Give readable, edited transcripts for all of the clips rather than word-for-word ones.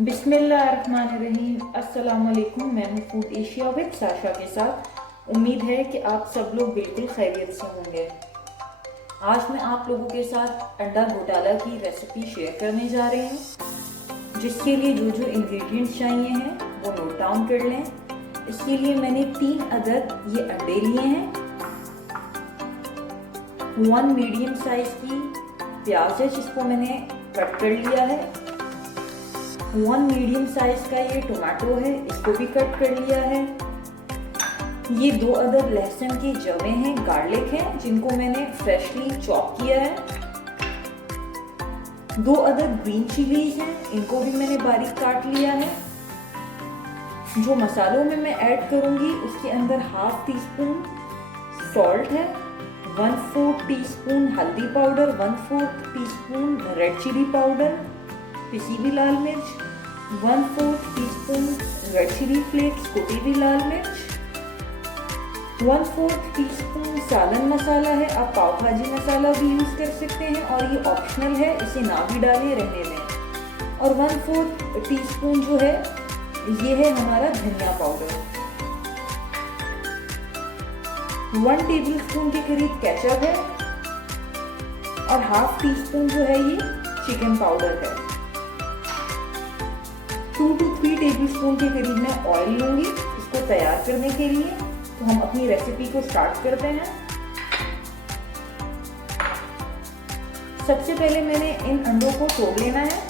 बिस्मिल्लाहिर्रहमानिर्रहीम। अस्सलाम वालेकुम। मैं हूँ फूड एशिया विद साशा के साथ। उम्मीद है कि आप सब लोग बिल्कुल खैरियत से होंगे। आज मैं आप लोगों के साथ अंडा घोटाला की रेसिपी शेयर करने जा रही हूँ, जिसके लिए जो जो इंग्रेडिएंट्स चाहिए हैं वो नोट डाउन कर लें। इसके लिए मैंने 3 अदद ये अंडे लिए हैं, 1 मीडियम साइज की प्याज है जिसको मैंने कट कर लिया है, 1 मीडियम साइज का ये टोमेटो है, इसको भी कट कर लिया है। ये 2 अदद लहसुन की जवे हैं, गार्लिक हैं, जिनको मैंने फ्रेशली चॉप किया है। 2 अदद ग्रीन चिलीज हैं, इनको भी मैंने बारीक काट लिया है। जो मसालों में मैं ऐड करूंगी उसके अंदर हाफ टी स्पून सॉल्ट है, 1/4 टीस्पून हल्दी powder, 1/4 teaspoon red chilli powder, पिसी हुई लाल मिर्च, 1/4 टीस्पून रेड चिली फ्लेक्स कुटी हुई लाल मिर्च, 1/4 टीस्पून सालन मसाला है। आप पाव भाजी मसाला भी यूज कर सकते हैं और ये ऑप्शनल है, इसे ना भी डालें, रहने दें। और 1/4 टीस्पून जो है ये है हमारा धनिया पाउडर। 1 टेबलस्पून के करीब केचप है और हाफ टी स्पून जो है ये चिकन पाउडर है। 2 to 3 टेबलस्पून के करीब मैं ऑयल लूंगी इसको तैयार करने के लिए। तो हम अपनी रेसिपी को स्टार्ट करते हैं। सबसे पहले मैंने इन अंडों को तोड़ लेना है।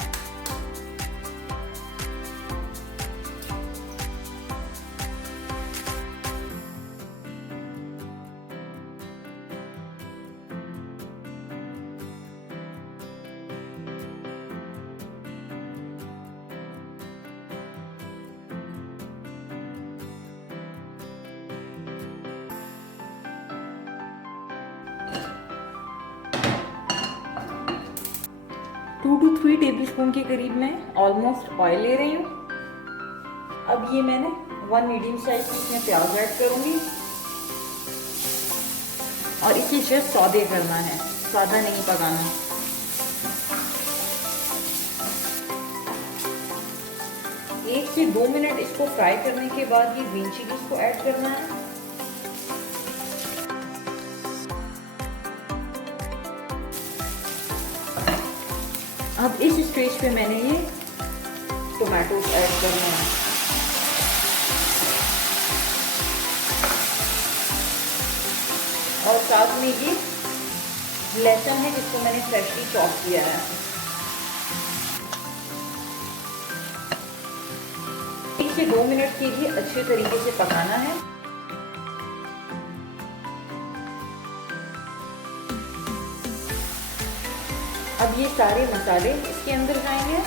टू टू 3 टेबलस्पून के करीब मैं ऑलमोस्ट ऑयल ले रही हूँ। अब ये मैंने 1 मीडियम साइज की इसमें प्याज ऐड करूंगी और इसे जस्ट सौदे करना है, ज़्यादा नहीं पकाना। एक से 2 मिनट इसको फ्राई करने के बाद ये ग्रीन चिलीज को ऐड करना है। अब इस स्टेज पे मैंने ये टोमेटोज ऐड करने हैं। और साथ में ये लहसुन है जिसको मैंने फ्रेशली चॉप किया है। 1 से 2 मिनट के लिए अच्छे तरीके से पकाना है। अब ये सारे मसाले इसके अंदर जाएंगे।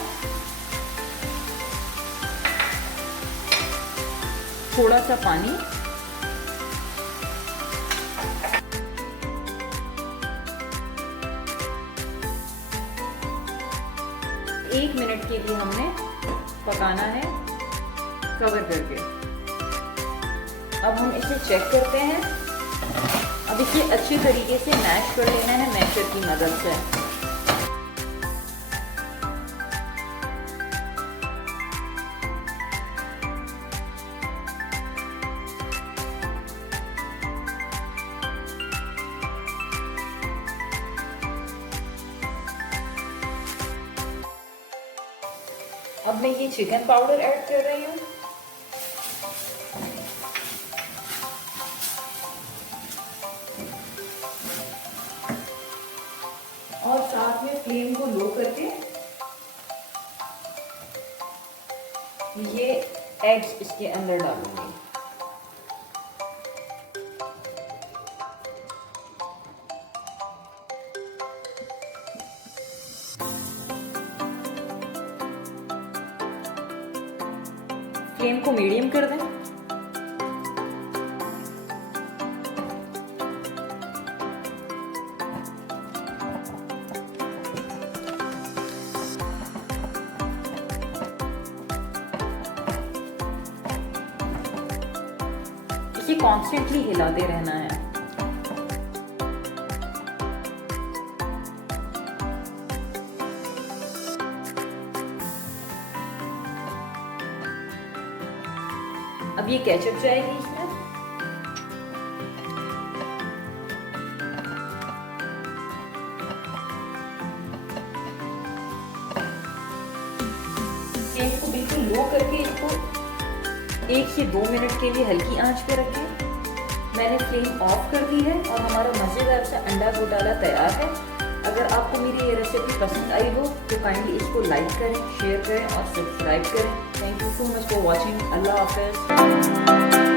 थोड़ा सा पानी, एक मिनट के लिए हमने पकाना है कवर करके। अब हम इसे चेक करते हैं। अब इसे अच्छे तरीके से मैश कर लेना है मैशर की मदद से। अब मैं ये चिकन पाउडर ऐड कर रही हूँ। और साथ में फ्लेम को लो करके ये एग्स इसके अंदर डालूंगी। फ्लेम को मीडियम कर दें। इसे कॉन्स्टेंटली हिलाते रहना है। अब ये केचप जाएगी इसमें। फ्लेम को बिल्कुल लो करके इसको 1 से 2 मिनट के लिए हल्की आंच पे रखें। मैंने फ्लेम ऑफ कर दी है और हमारा मज़ेदार सा अंडा घोटाला तैयार है। अगर आपको मेरी ये रेसिपी पसंद आई हो तो काइंडली इसको लाइक करें, शेयर करें और सब्सक्राइब करें। Thank you so much for watching. अल्लाह हाफ़िज़।